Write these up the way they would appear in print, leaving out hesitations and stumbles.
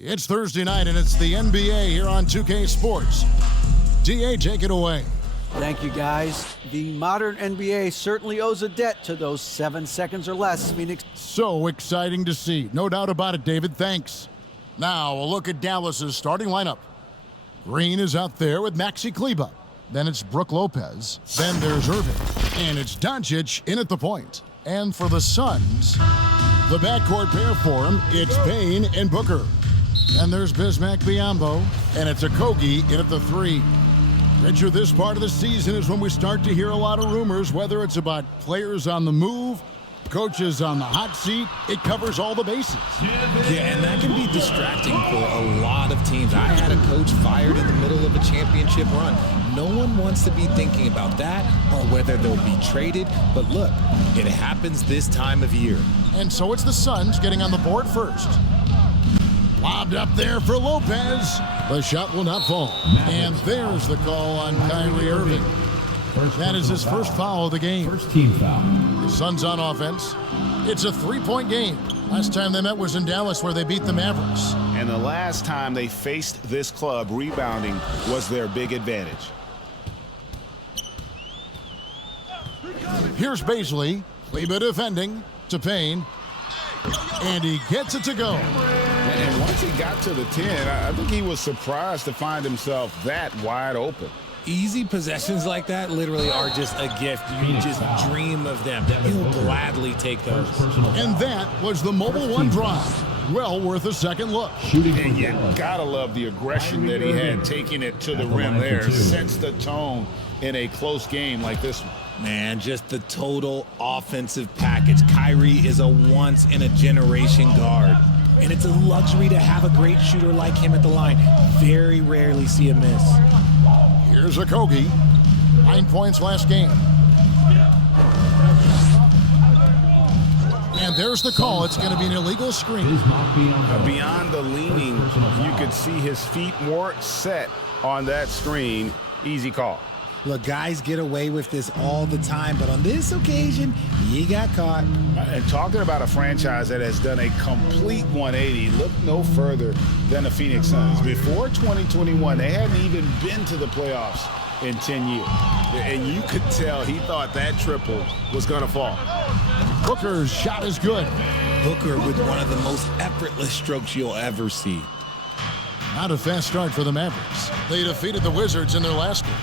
It's Thursday night, and it's the NBA here on 2K Sports. DA, take it away. Thank you, guys. The modern NBA certainly owes a debt to those 7 seconds or less, Phoenix. So exciting to see. No doubt about it, David. Thanks. Now, a look at Dallas's starting lineup. Green is out there with Maxi Kleber. Then it's Brook Lopez. Then there's Irving. And it's Doncic in at the point. And for the Suns, the backcourt pair for him, it's Payne and Booker. And there's Bismack Biyombo, and it's Okogie in at the 3. Richard, this part of the season is when we start to hear a lot of rumors, whether it's about players on the move, coaches on the hot seat. It covers all the bases. Yeah, and that can be distracting for a lot of teams. I had a coach fired in the middle of a championship run. No one wants to be thinking about that or whether they'll be traded. But look, it happens this time of year. And so it's the Suns getting on the board first. Lobbed up there for Lopez. The shot will not fall. And there's the call on Kyrie Irving. That is his first foul of the game. First team foul. The Suns on offense. It's a 3-point game. Last time they met was in Dallas, where they beat the Mavericks. And the last time they faced this club, rebounding was their big advantage. Here's Baisley. Kleber defending to Payne. And he gets it to go. And once he got to the 10, I think he was surprised to find himself that wide open. Easy possessions like that literally are just a gift. You just dream of them. You'll gladly take those. And that was the Mobile One drive. Well worth a second look. And you gotta love the aggression that he had, taking it to the rim there. Sets the tone in a close game like this one. Man, just the total offensive package. Kyrie is a once-in-a-generation guard. And it's a luxury to have a great shooter like him at the line. Very rarely see a miss. Here's Okogie. 9 points last game. And there's the call. It's going to be an illegal screen. Beyond the leaning, you could see his feet more set on that screen. Easy call. Look, guys get away with this all the time, but on this occasion, he got caught. And talking about a franchise that has done a complete 180, look no further than the Phoenix Suns. Before 2021, they hadn't even been to the playoffs in 10 years. And you could tell he thought that triple was going to fall. Booker's shot is good. Booker with one of the most effortless strokes you'll ever see. Not a fast start for the Mavericks. They defeated the Wizards in their last game.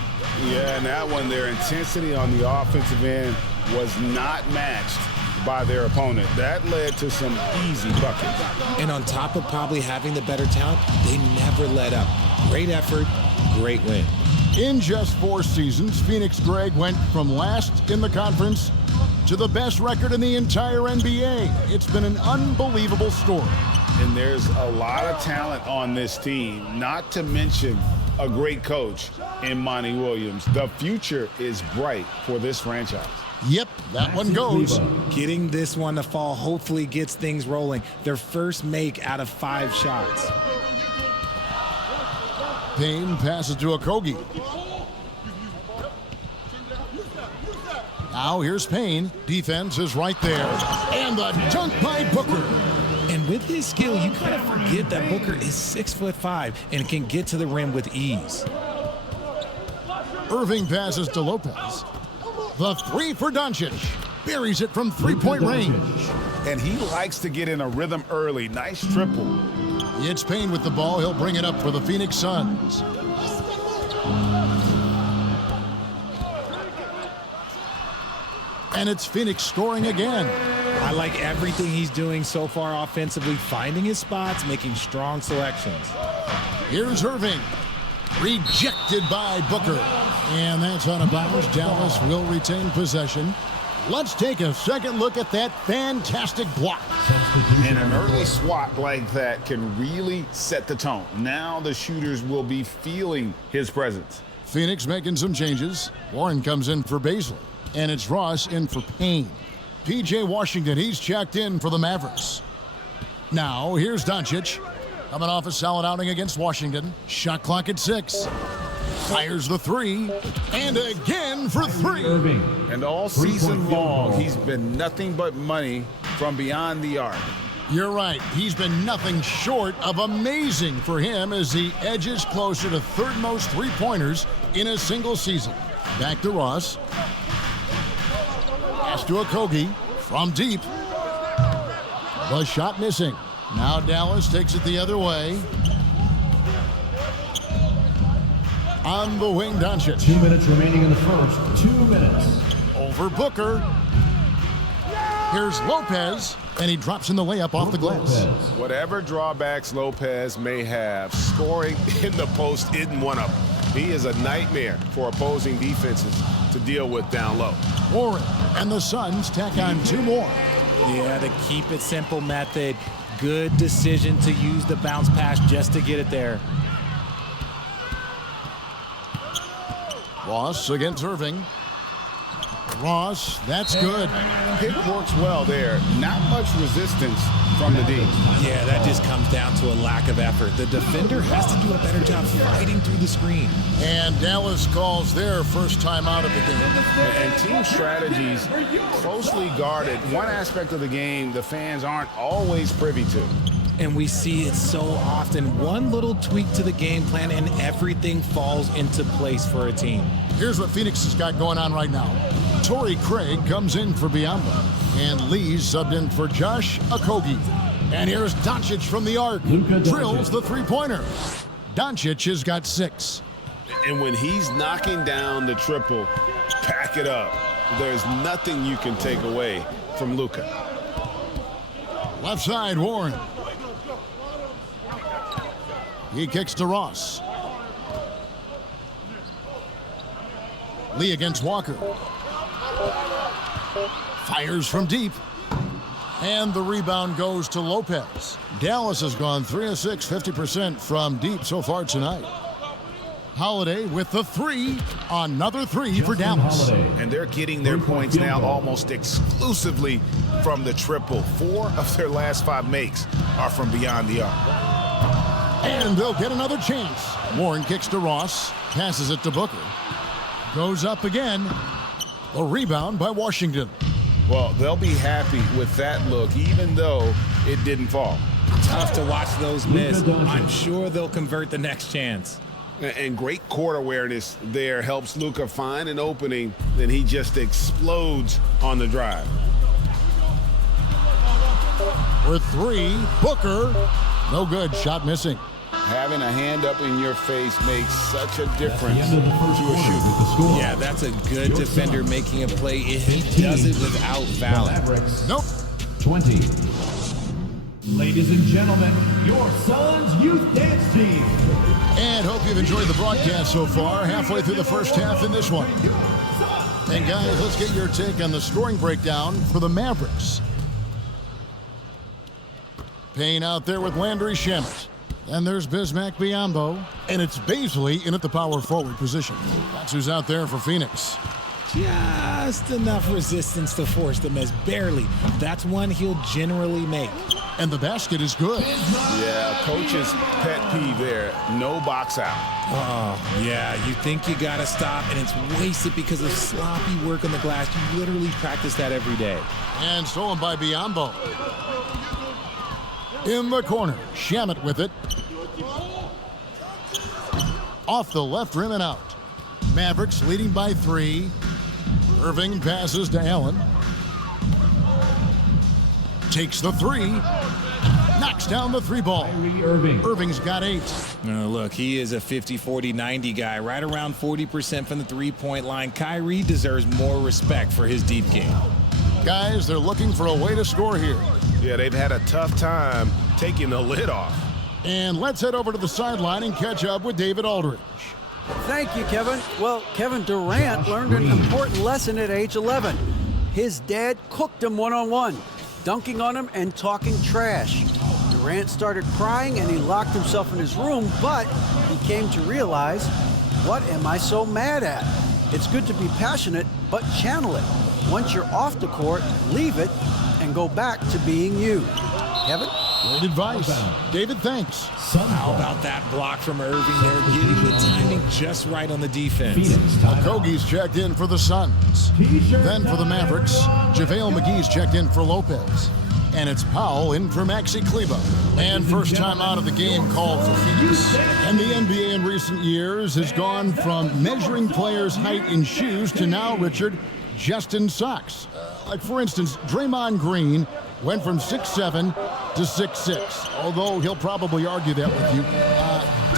Yeah, and that one, their intensity on the offensive end was not matched by their opponent. That led to some easy buckets. And on top of probably having the better talent, they never let up. Great effort, great win. In just 4 seasons, Phoenix Greg went from last in the conference to the best record in the entire NBA. It's been an unbelievable story. And there's a lot of talent on this team, not to mention a great coach in Monty Williams. The future is bright for this franchise. Yep, that one goes. Getting this one to fall hopefully gets things rolling. Their first make out of 5 shots. Payne passes to Okogie. Now here's Payne. Defense is right there. And the dunk by Booker. And with his skill, you kind of forget that Booker is 6'5" and can get to the rim with ease. Irving passes to Lopez. The 3 for Doncic. Buries it from 3-point range. And he likes to get in a rhythm early. Nice triple. It's Payne with the ball. He'll bring it up for the Phoenix Suns. And it's Phoenix scoring again. I like everything he's doing so far offensively, finding his spots, making strong selections. Here's Irving. Rejected by Booker. And that's out of bounds. Dallas will retain possession. Let's take a second look at that fantastic block. And an early swat like that can really set the tone. Now the shooters will be feeling his presence. Phoenix making some changes. Warren comes in for Baisley. And it's Ross in for Payne. P.J. Washington, he's checked in for the Mavericks. Now, here's Doncic. Coming off a solid outing against Washington. Shot clock at 6. Fires the 3. And again for 3. And all season long, he's been nothing but money from beyond the arc. You're right. He's been nothing short of amazing for him as he edges closer to third most three-pointers in a single season. Back to Ross. Pass to Okogie from deep. The shot missing. Now Dallas takes it the other way. On the wing, Doncic. 2 minutes remaining in the first. 2 minutes. Over Booker. Here's Lopez, and he drops in the layup off the glass. Whatever drawbacks Lopez may have, scoring in the post isn't one of them. He is a nightmare for opposing defenses to deal with down low. Warren and the Suns tack on 2 more. Yeah, the keep it simple method. Good decision to use the bounce pass just to get it there. Ross against Irving. Ross, that's good. Pick works well there. Not much resistance from the D. Yeah, that just comes down to a lack of effort. The defender has to do a better job fighting through the screen. And Dallas calls their first time out of the game. And team strategies closely guarded. One aspect of the game the fans aren't always privy to. And we see it so often. One little tweak to the game plan and everything falls into place for a team. Here's what Phoenix has got going on right now. Torrey Craig comes in for Biyombo, and Lee's subbed in for Josh Okogie. And here's Doncic from the arc. Drills the three-pointer. Doncic has got 6. And when he's knocking down the triple, pack it up. There's nothing you can take away from Luka. Left side, Warren. He kicks to Ross. Lee against Walker. Fires from deep. And the rebound goes to Lopez. Dallas has gone 3 of 6, 50% from deep so far tonight. Holiday with the 3. Another 3 for Dallas. And they're getting their points now almost exclusively from the triple. 4 of their last 5 makes are from beyond the arc. And they'll get another chance. Warren kicks to Ross. Passes it to Booker. Goes up again. A rebound by Washington. Well, they'll be happy with that look, even though it didn't fall. Tough to watch those miss. I'm sure they'll convert the next chance. And great court awareness there helps Luka find an opening, then he just explodes on the drive. For 3, Booker. No good. Shot missing. Having a hand up in your face makes such a difference to a shooter. Yeah, that's a good defender making a play if he does it without fouling. Nope. 20. Ladies and gentlemen, your Suns Youth Dance Team. And hope you've enjoyed the broadcast so far. Halfway through the first half in this one. And guys, let's get your take on the scoring breakdown for the Mavericks. Payne out there with Landry Shamet. And there's Bismack Biyombo. And it's Baisley in at the power forward position. That's who's out there for Phoenix. Just enough resistance to force the miss. Barely. That's one he'll generally make. And the basket is good. Yeah, coach's pet peeve there. No box out. Oh, yeah. You think you got to stop, and it's wasted because of sloppy work on the glass. You literally practice that every day. And stolen by Biyombo. In the corner, Shamet with it. Off the left rim and out. Mavericks leading by 3. Irving passes to Allen. Takes the 3. Knocks down the 3 ball. Irving's got 8. Look, he is a 50, 40, 90 guy, right around 40% from the three-point line. Kyrie deserves more respect for his deep game. Guys, they're looking for a way to score here. Yeah, they've had a tough time taking the lid off. And let's head over to the sideline and catch up with David Aldridge. Thank you, Kevin. Well, Kevin Durant learned an important lesson at age 11. His dad cooked him one-on-one, dunking on him and talking trash. Durant started crying and he locked himself in his room, but he came to realize, what am I so mad at? It's good to be passionate, but channel it. Once you're off the court, leave it and go back to being you. Kevin? Great advice. David, thanks. How about that block from Irving there, getting the timing just right on the defense. Okogie's checked in for the Suns. Then for the Mavericks, JaVale McGee's checked in for Lopez. And it's Powell in for Maxi Kleber. And first time out of the game called for Phoenix. And the NBA in recent years has gone from measuring players' height in shoes to now, Richard, just in socks. Like, for instance, Draymond Green went from 6'7" to 6'6", although he'll probably argue that with you.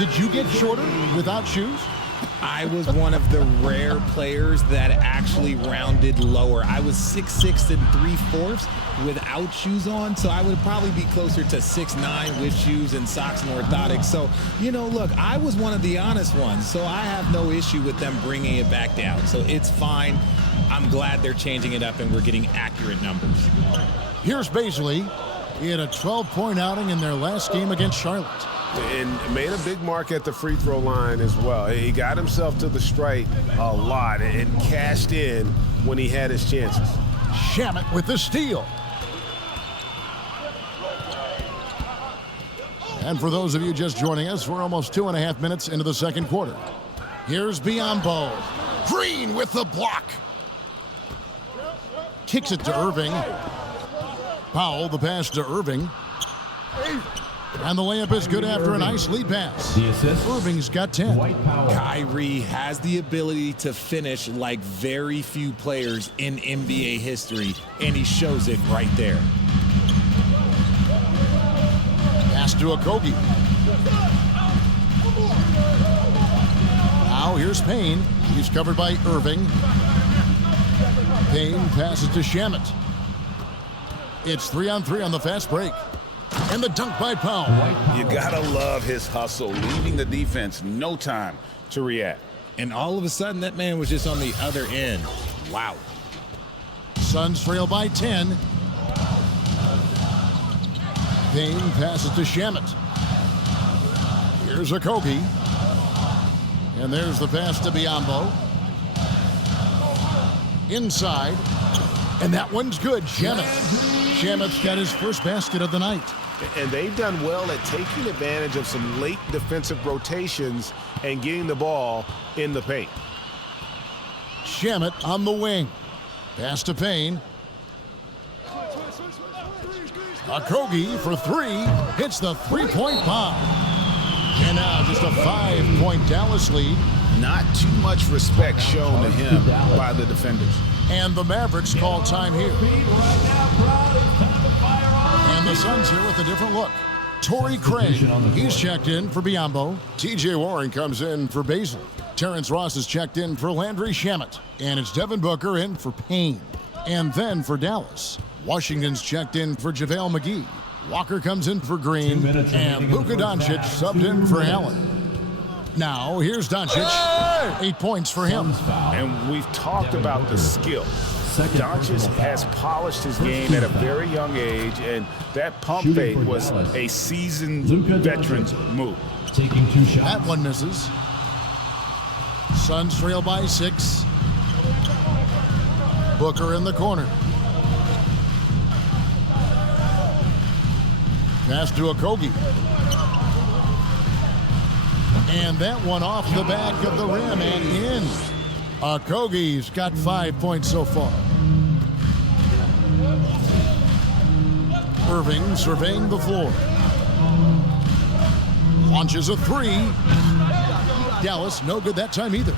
Did you get shorter without shoes? I was one of the rare players that actually rounded lower. I was 6'6" and 3/4 without shoes on, so I would probably be closer to 6'9" with shoes and socks and orthotics. So, you know, look, I was one of the honest ones, so I have no issue with them bringing it back down. So it's fine. I'm glad they're changing it up and we're getting accurate numbers. Here's Baisley. He had a 12-point outing in their last game against Charlotte. And made a big mark at the free throw line as well. He got himself to the strike a lot and cashed in when he had his chances. Shamet with the steal. And for those of you just joining us, we're almost 2.5 minutes into the second quarter. Here's Biyombo. Green with the block. Kicks it to Irving. Powell, the pass to Irving. And the layup is good after a nice lead pass. The assist. Irving's got 10. Dwight Powell. Kyrie has the ability to finish like very few players in NBA history, and he shows it right there. Pass to Okogie. Now here's Payne. He's covered by Irving. Payne passes to Shamet. It's 3-on-3 on the fast break. And the dunk by Powell. You gotta love his hustle, leaving the defense no time to react. And all of a sudden, that man was just on the other end. Wow. Suns trail by 10. Payne passes to Shamet. Here's Okogie. And there's the pass to Biyombo. Inside. And that one's good. Shamet's got his first basket of the night. And they've done well at taking advantage of some late defensive rotations and getting the ball in the paint. Shamet on the wing. Pass to Payne. Okogie for three. Hits the three-point bomb. And now just a 5-point Dallas lead. Not too much respect shown to him by the defenders. And the Mavericks call time here. And the Suns here with a different look. Torrey Craig, he's checked in for Biyombo. T.J. Warren comes in for Baisley. Terrence Ross is checked in for Landry Shamet. And it's Devin Booker in for Payne. And then for Dallas, Washington's checked in for JaVale McGee. Walker comes in for Green. And Luka Doncic subbed in for Allen. Now, here's Doncic. 8 points for him. And we've talked about the skill. Doncic has polished his game at a very young age, and that pump fake was a seasoned veteran's move. Taking 2 shots. That one misses. Suns trail by 6. Booker in the corner. Pass to Okogie. And that one off the back of the rim and in. Okogie's got 5 points so far. Irving surveying the floor. Launches a three. Dallas no good that time either.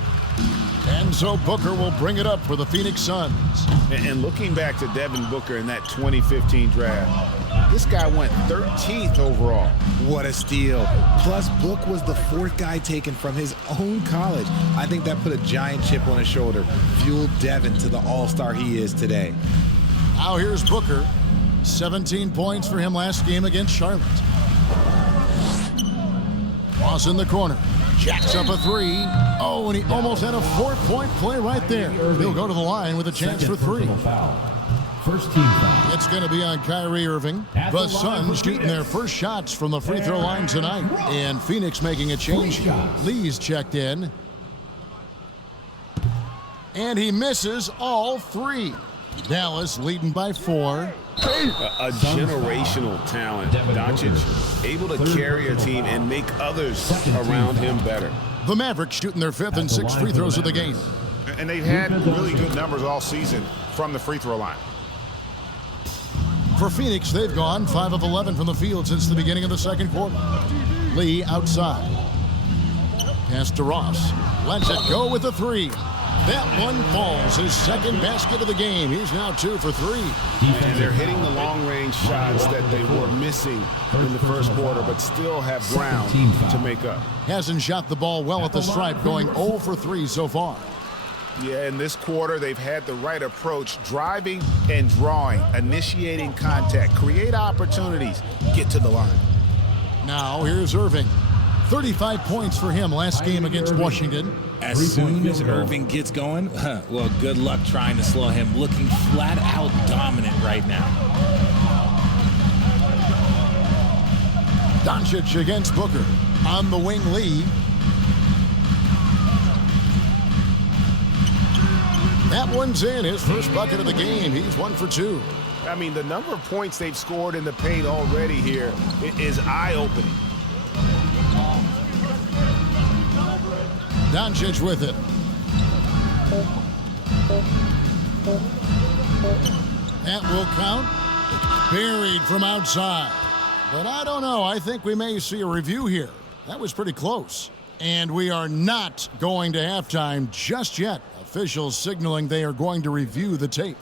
And so Booker will bring it up for the Phoenix Suns. And looking back to Devin Booker in that 2015 draft, this guy went 13th overall. What a steal. Plus, Book was the 4th guy taken from his own college. I think that put a giant chip on his shoulder, fueled Devin to the all-star he is today. Now here's Booker. 17 points for him last game against Charlotte. Ross in the corner. Jacks up a three. Oh, and he almost had a 4-point play right there. He'll go to the line with a chance for 3. First team foul. It's going to be on Kyrie Irving. The Suns shooting their first shots from the free throw line tonight. And Phoenix making a change. Lee's checked in. And he misses all 3. Dallas leading by 4. A generational talent. Doncic able to carry a team and make others around him better. The Mavericks shooting their 5th and 6th free throws of the game. And they've had really good numbers all season from the free throw line. For Phoenix, they've gone 5 of 11 from the field since the beginning of the second quarter. Lee outside. Pass to Ross. Lets it go with a 3. That one falls, his second basket of the game. He's now 2 for 3. And they're hitting the long-range shots that they were missing in the first quarter, but still have ground to make up. Hasn't shot the ball well at the stripe, going 0 for 3 so far. Yeah, in this quarter, they've had the right approach, driving and drawing, initiating contact, create opportunities, get to the line. Now here's Irving. 35 points for him last game against Washington. As soon as Irving gets going, well, good luck trying to slow him. Looking flat out dominant right now. Doncic against Booker. On the wing, Lee. That one's in, his first bucket of the game. He's 1 for 2. I mean, the number of points they've scored in the paint already here is eye-opening. Doncic with it. That will count. Buried from outside. But I don't know. I think we may see a review here. That was pretty close. And we are not going to halftime just yet. Officials signaling they are going to review the tape.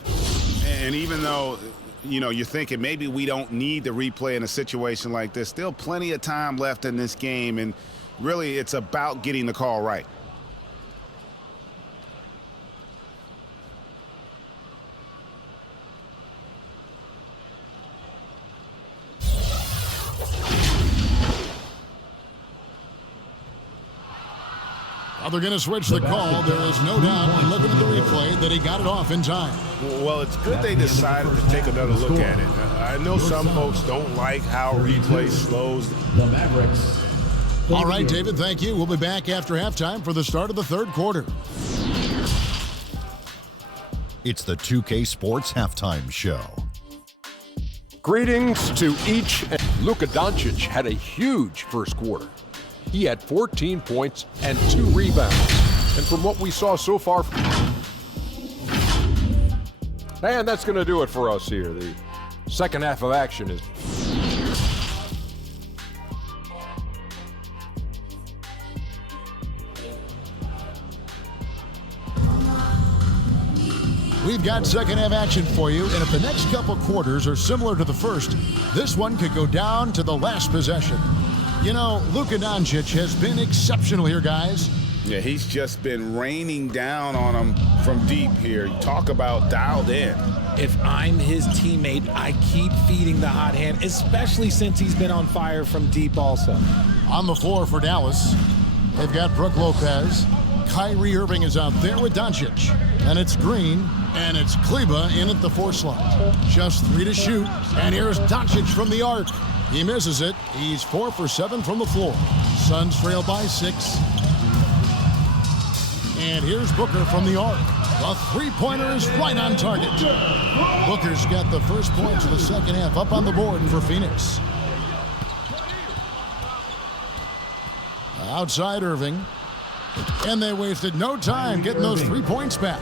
And even though, you're thinking maybe we don't need the replay in a situation like this, still plenty of time left in this game. And really, it's about getting the call right. Well, they're going to switch the call. There is no doubt, looking at the replay, that he got it off in time. Well, it's good they decided to take another look at it. I know some folks don't like how replay slows the Mavericks. All right, David, thank you. We'll be back after halftime for the start of the third quarter. It's the 2K Sports Halftime Show. Greetings to each. Luka Doncic had a huge first quarter. He had 14 points and 2 rebounds. And from what we saw so far, and that's going to do it for us here. The second half of action is We've got second half action for you, and if the next couple quarters are similar to the first, this one could go down to the last possession. Luka Doncic has been exceptional here, guys. Yeah, he's just been raining down on them from deep here. Talk about dialed in. If I'm his teammate, I keep feeding the hot hand, especially since he's been on fire from deep also. On the floor for Dallas, they've got Brook Lopez. Kyrie Irving is out there with Doncic. And it's Green, and it's Kleber in at the 4 slot. Just 3 to shoot, and here's Doncic from the arc. He misses it. He's 4 for 7 from the floor. Suns trail by 6. And here's Booker from the arc. The three-pointer is right on target. Booker's got the first points of the second half up on the board for Phoenix. Outside Irving. And they wasted no time getting those 3 points back.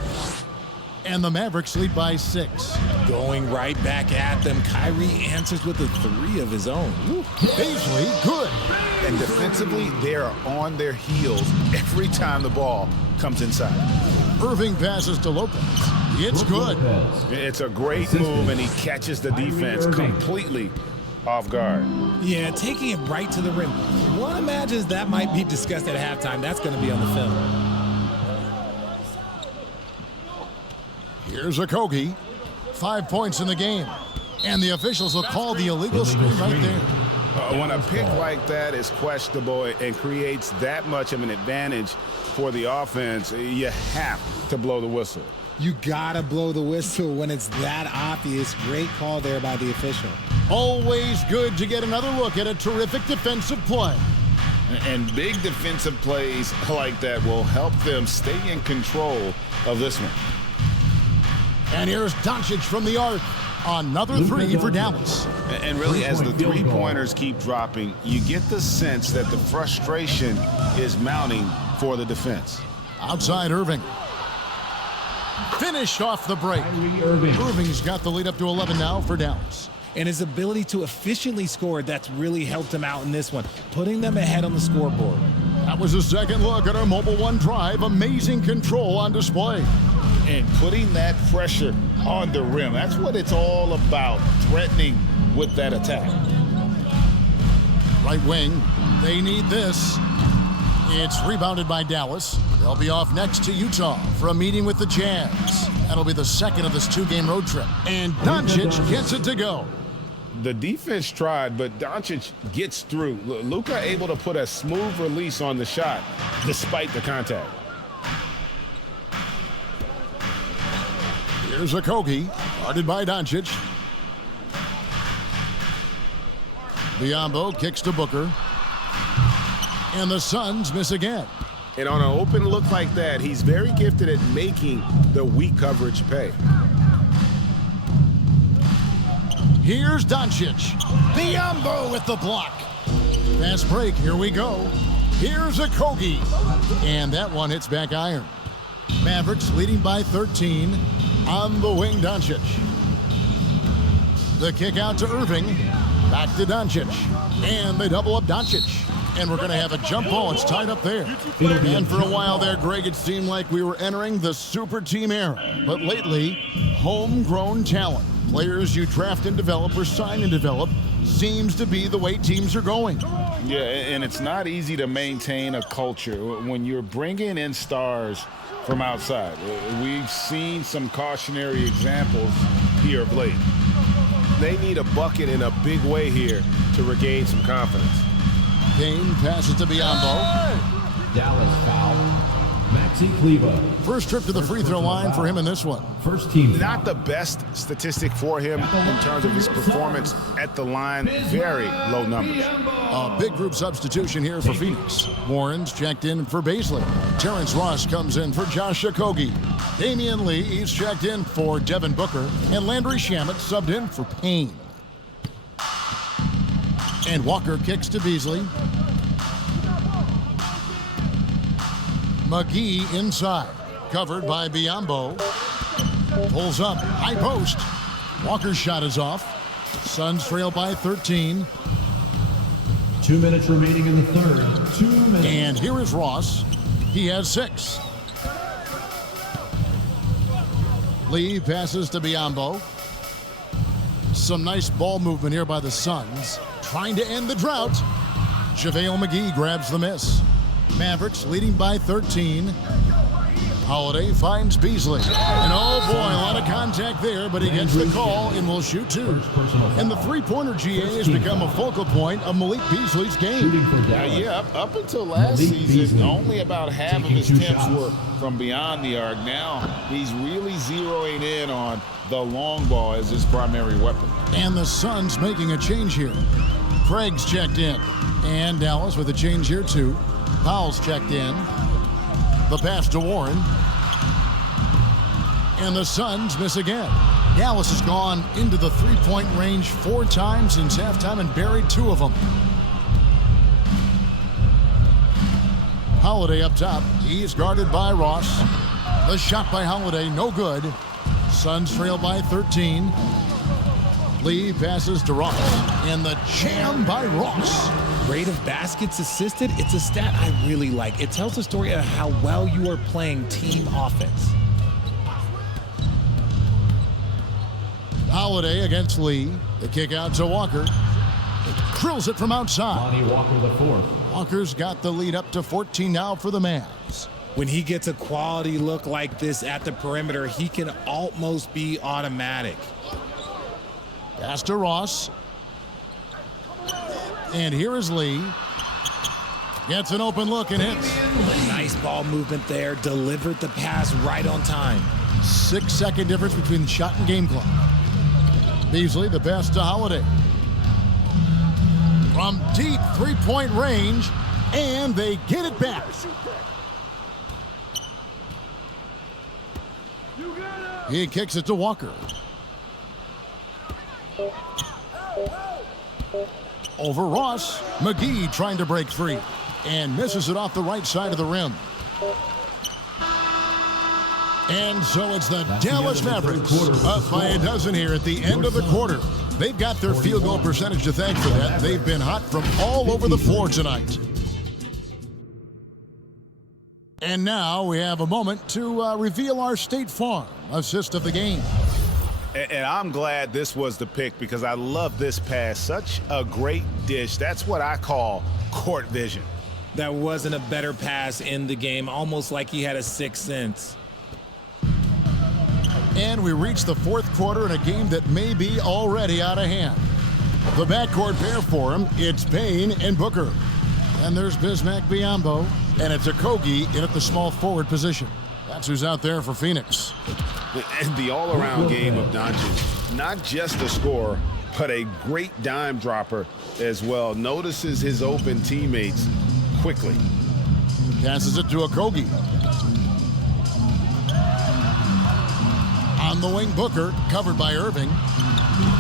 And the Mavericks lead by 6. Going right back at them. Kyrie answers with a 3 of his own. Beasley, good. And defensively, they are on their heels every time the ball comes inside. Irving passes to Lopez. It's good. It's a great move, and he catches the defense completely off guard. Yeah, taking it right to the rim. One imagines that might be discussed at halftime. That's going to be on the film. Here's Okogie. 5 points in the game. And the officials will call the illegal screen right there. When a pick like that is questionable and creates that much of an advantage for the offense, you have to blow the whistle. You gotta blow the whistle when it's that obvious. Great call there by the official. Always good to get another look at a terrific defensive play. And big defensive plays like that will help them stay in control of this one. And here's Doncic from the arc. Another 3 for Dallas. And really, as the three-pointers keep dropping, you get the sense that the frustration is mounting for the defense. Outside Irving. Finished off the break. Irving. Irving's got the lead up to 11 now for Dallas. and his ability to efficiently score, that's really helped him out in this one, putting them ahead on the scoreboard. That was a second look at our Mobile One drive. Amazing control on display. And putting that pressure on the rim. That's what it's all about, threatening with that attack. Right wing, they need this. It's rebounded by Dallas. They'll be off next to Utah for a meeting with the Jazz. That'll be the second of this 2-game road trip. And Doncic gets it to go. The defense tried, but Doncic gets through. Luka able to put a smooth release on the shot despite the contact. Here's Okogie, guarded by Doncic. Biyombo kicks to Booker. And the Suns miss again. And on an open look like that, he's very gifted at making the weak coverage pay. Here's Doncic. Biyombo with the block. Fast break, here we go. Here's Okogie. And that one hits back iron. Mavericks leading by 13. On the wing, Doncic. The kick out to Irving. Back to Doncic. And they double up Doncic. And we're going to have a jump ball. It's tied up there. And for a while there, Greg, it seemed like we were entering the super team era. But lately, homegrown talent, players you draft and develop or sign and develop, seems to be the way teams are going. Yeah, and it's not easy to maintain a culture when you're bringing in stars from outside. We've seen some cautionary examples here of late. They need a bucket in a big way here to regain some confidence. Kane passes to Biyombo. Dallas foul. Maxi Kleber. First trip to the free throw line for him in this one. First team. Not the best statistic for him in terms of his performance at the line. Very low numbers. A big group substitution here for Phoenix. Warren's checked in for Baisley. Terrence Ross comes in for Josh Okogie. Damian Lee is checked in for Devin Booker. And Landry Shamet subbed in for Payne. And Walker kicks to Beasley. McGee inside. Covered by Biyombo. Pulls up. High post. Walker's shot is off. Suns trail by 13. 2 minutes remaining in the third. 2 minutes. And here is Ross. He has 6. Lee passes to Biyombo. Some nice ball movement here by the Suns. Trying to end the drought. JaVale McGee grabs the miss. Mavericks leading by 13. Holiday finds Beasley. And oh boy, a lot of contact there, but he gets the call and will shoot 2. And the three-pointer GA has become a focal point of Malik Beasley's game. Yeah, up until last season, only about half of his attempts were from beyond the arc. Now he's really zeroing in on the long ball as his primary weapon. And the Suns making a change here. Craig's checked in. And Dallas with a change here too. Powell's checked in. The pass to Warren. And the Suns miss again. Dallas has gone into the three-point range 4 times since halftime and buried 2 of them. Holiday up top. He's guarded by Ross. The shot by Holiday, no good. Suns trail by 13. Lee passes to Ross. And the jam by Ross. Rate of baskets assisted, it's a stat I really like. It tells a story of how well you are playing team offense. Holiday against Lee. The kick out to Walker. Drills it from outside. Lonnie Walker the fourth. Walker's got the lead up to 14 now for the Mavs. When he gets a quality look like this at the perimeter, he can almost be automatic. Pass to Ross. And here is Lee. Gets an open look and hits. Nice ball movement there. Delivered the pass right on time. 6-second difference between the shot and game clock. Beasley, the pass to Holiday. From deep three-point range, and they get it back. He kicks it to Walker. Over Ross. McGee trying to break free and misses it off the right side of the rim. And so it's the Dallas Mavericks up by a dozen here at the end of the quarter. They've got their field goal percentage to thank for that. They've been hot from all over the floor tonight. And now we have a moment to reveal our State Farm assist of the game. And I'm glad this was the pick because I love this pass. Such a great dish. That's what I call court vision. That wasn't a better pass in the game, almost like he had a sixth sense. And we reach the fourth quarter in a game that may be already out of hand. The backcourt pair for him, it's Payne and Booker. And there's Bismack Biyombo, and it's Okogie in at the small forward position. That's who's out there for Phoenix. And the all-around game of Doncic, not just a scorer, but a great dime dropper as well. Notices his open teammates quickly. Passes it to Okogie. On the wing, Booker, covered by Irving.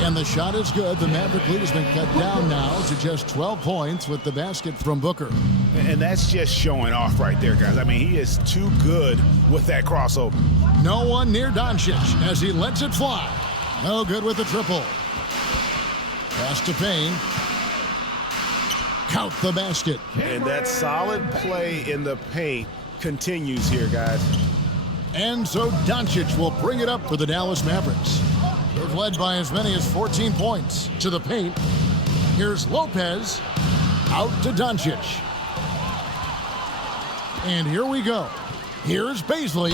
And the shot is good. The Maverick lead has been cut down now to just 12 points with the basket from Booker. And that's just showing off right there, guys. I mean, he is too good with that crossover. No one near Doncic as he lets it fly. No good with the triple. Pass to Payne. Count the basket. And that solid play in the paint continues here, guys. And so Doncic will bring it up for the Dallas Mavericks. They've led by as many as 14 points to the paint. Here's Lopez out to Doncic. And here we go. Here's Baisley.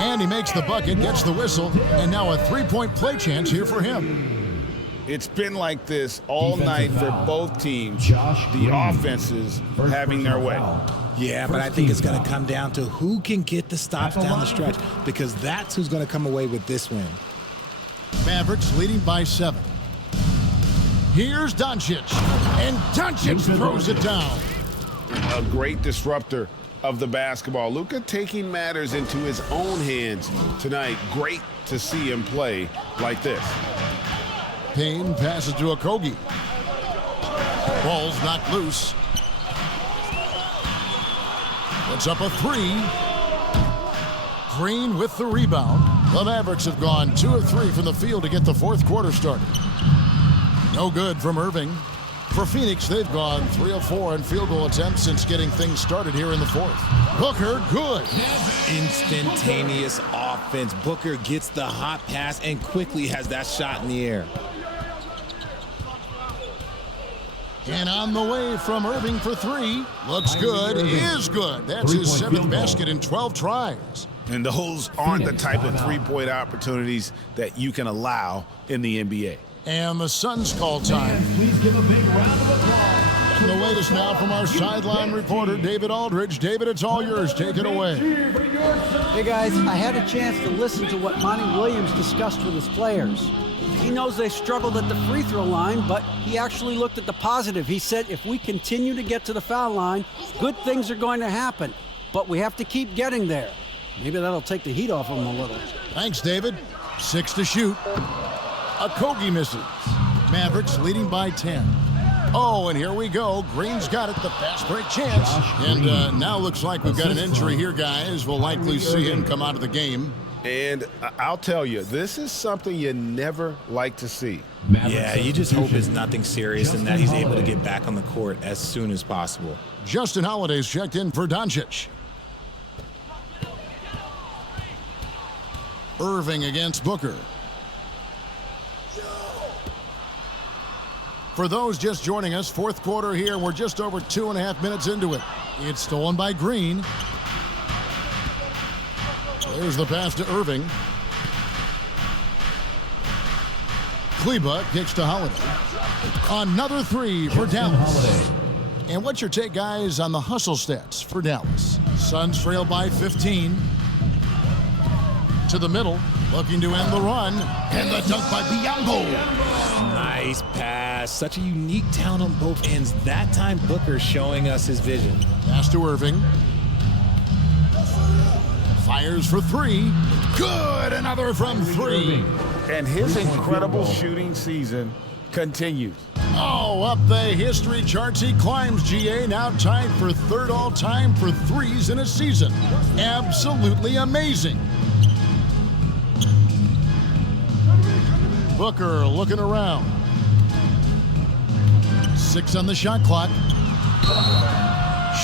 And he makes the bucket, gets the whistle, and now a three-point play chance here for him. It's been like this all night for both teams. The offenses having their way. Yeah, but I think it's going to come down to who can get the stops down the stretch, because that's who's going to come away with this win. Mavericks leading by 7. Here's Doncic, and Doncic throws it down. A great disruptor of the basketball. Luka taking matters into his own hands tonight. Great to see him play like this. Payne passes to Okogie. Ball's knocked loose. Puts up a three. Green with the rebound. The Mavericks have gone 2 of 3 from the field to get the fourth quarter started. No good from Irving. For Phoenix, they've gone 3 of 4 on field goal attempts since getting things started here in the fourth. Booker, good. Instantaneous offense. Booker gets the hot pass and quickly has that shot in the air. And on the way from Irving for 3. Looks good, is good. That's his 7th basket in 12 tries. And those aren't the type of three-point opportunities that you can allow in the NBA. And the Suns call time. Please give a big round of applause. And the latest now from our sideline reporter, David Aldridge. David, it's all yours. Take it away. Hey, guys, I had a chance to listen to what Monty Williams discussed with his players. He knows they struggled at the free throw line, but he actually looked at the positive. He said, if we continue to get to the foul line, good things are going to happen. But we have to keep getting there. Maybe that'll take the heat off them a little. Thanks, David. 6 to shoot. Okogie misses. Mavericks leading by 10. Oh, and here we go. Green's got it, the fast break chance. And now looks like we've got an injury here, guys. We'll likely see him come out of the game. And I'll tell you, this is something you never like to see. Yeah, you just hope it's nothing serious and that he's able to get back on the court as soon as possible. Justin Holiday's checked in for Doncic. Irving against Booker. For those just joining us, fourth quarter here. We're just over 2.5 minutes into it. It's stolen by Green. There's the pass to Irving. Kleba kicks to Holiday. Another 3 for Dallas. And what's your take, guys, on the hustle stats for Dallas? Suns trail by 15. To the middle, looking to end the run. And the dunk by Biyombo. Nice pass. Such a unique talent on both ends. That time, Booker showing us his vision. Pass to Irving. Fires for 3. Good! Another from 3. And his incredible shooting season continues. Oh, up the history charts he climbs, GA. Now tied for 3rd all-time for threes in a season. Absolutely amazing. Booker looking around. 6 on the shot clock.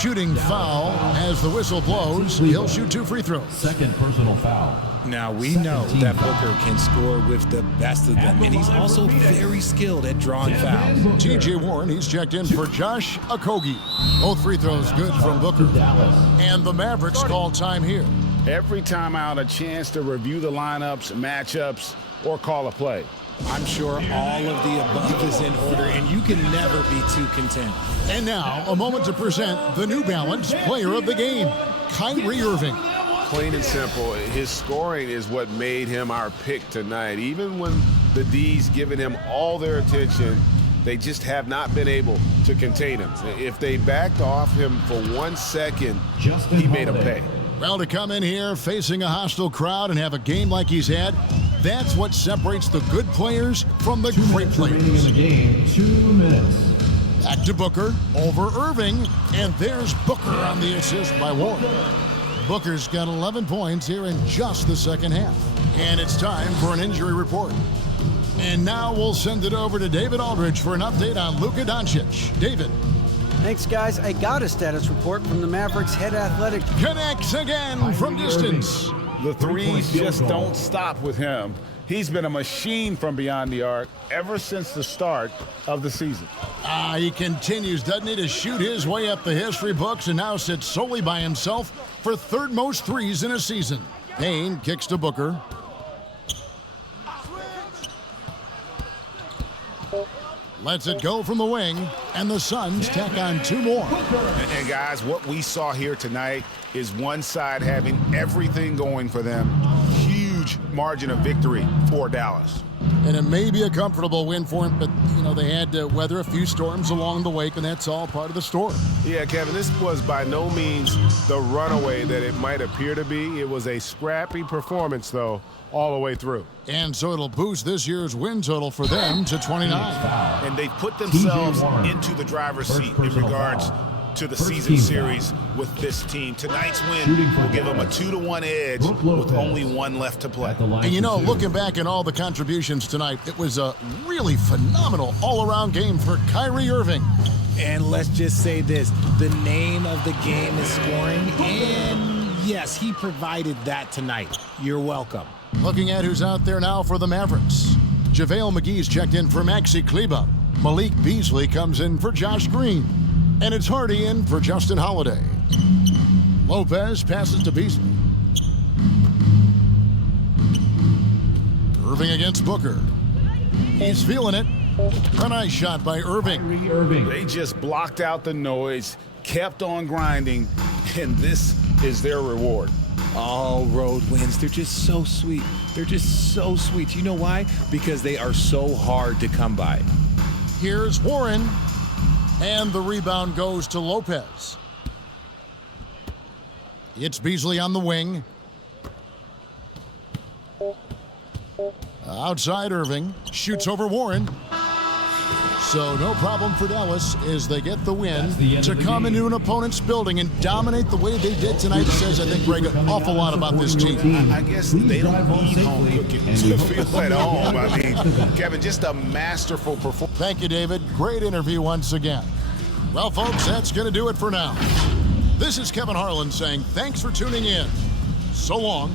Shooting foul as the whistle blows. He'll shoot 2 free throws. Second personal foul. Now, we know that Booker can score with the best of them, and he's also very skilled at drawing fouls. T.J. Warren, he's checked in for Josh Okogie. Both free throws good from Booker. And the Mavericks call time here. Every time out, a chance to review the lineups, matchups, or call a play. I'm sure all of the above is in order, and you can never be too content. And now, a moment to present the New Balance Player of the Game, Kyrie Irving. Plain and simple, his scoring is what made him our pick tonight. Even when the D's giving him all their attention, they just have not been able to contain him. If they backed off him for 1 second, he made them pay. Well, to come in here facing a hostile crowd and have a game like he's had, that's what separates the good players from the great players. Remaining in the game, 2 minutes. Back to Booker, over Irving, and there's Booker on the assist by Warren. Booker's got 11 points here in just the second half. And it's time for an injury report. And now we'll send it over to David Aldridge for an update on Luka Doncic. David. Thanks, guys. I got a status report from the Mavericks head athletic. Connects again from distance. The threes just don't stop with him. He's been a machine from beyond the arc ever since the start of the season. He continues, doesn't he, to shoot his way up the history books and now sits solely by himself for third most threes in a season. Payne kicks to Booker. Lets it go from the wing, and the Suns tack on 2 more. And guys, what we saw here tonight is one side having everything going for them. Huge margin of victory for Dallas. And it may be a comfortable win for him, but, you know, they had to weather a few storms along the way, and that's all part of the story. Yeah, Kevin, this was by no means the runaway that it might appear to be. It was a scrappy performance, though, all the way through. And so it'll boost this year's win total for them to 29. And they put themselves into the driver's seat in regards to the season series with this team. Tonight's win will give them a 2-1 edge with only 1 left to play. And you know, looking back at all the contributions tonight, it was a really phenomenal all-around game for Kyrie Irving. And let's just say this, the name of the game is scoring, and yes, he provided that tonight. You're welcome. Looking at who's out there now for the Mavericks. JaVale McGee's checked in for Maxi Kleber. Malik Beasley comes in for Josh Green. And it's Hardy in for Justin Holiday. Lopez passes to Beasley. Irving against Booker. He's feeling it. A nice shot by Irving. They just blocked out the noise, kept on grinding, and this is their reward. All road wins, they're just so sweet. They're just so sweet. You know why? Because they are so hard to come by. Here's Warren. And the rebound goes to Lopez. It's Beasley on the wing. Outside Irving. Shoots over Warren. So no problem for Dallas as they get the win to come into an opponent's building and dominate the way they did tonight. Says, I think, Greg, an awful lot about this team. I guess they don't need home cooking to feel at home. I mean, Kevin, just a masterful performance. Thank you, David. Great interview once again. Well, folks, that's going to do it for now. This is Kevin Harlan saying thanks for tuning in. So long.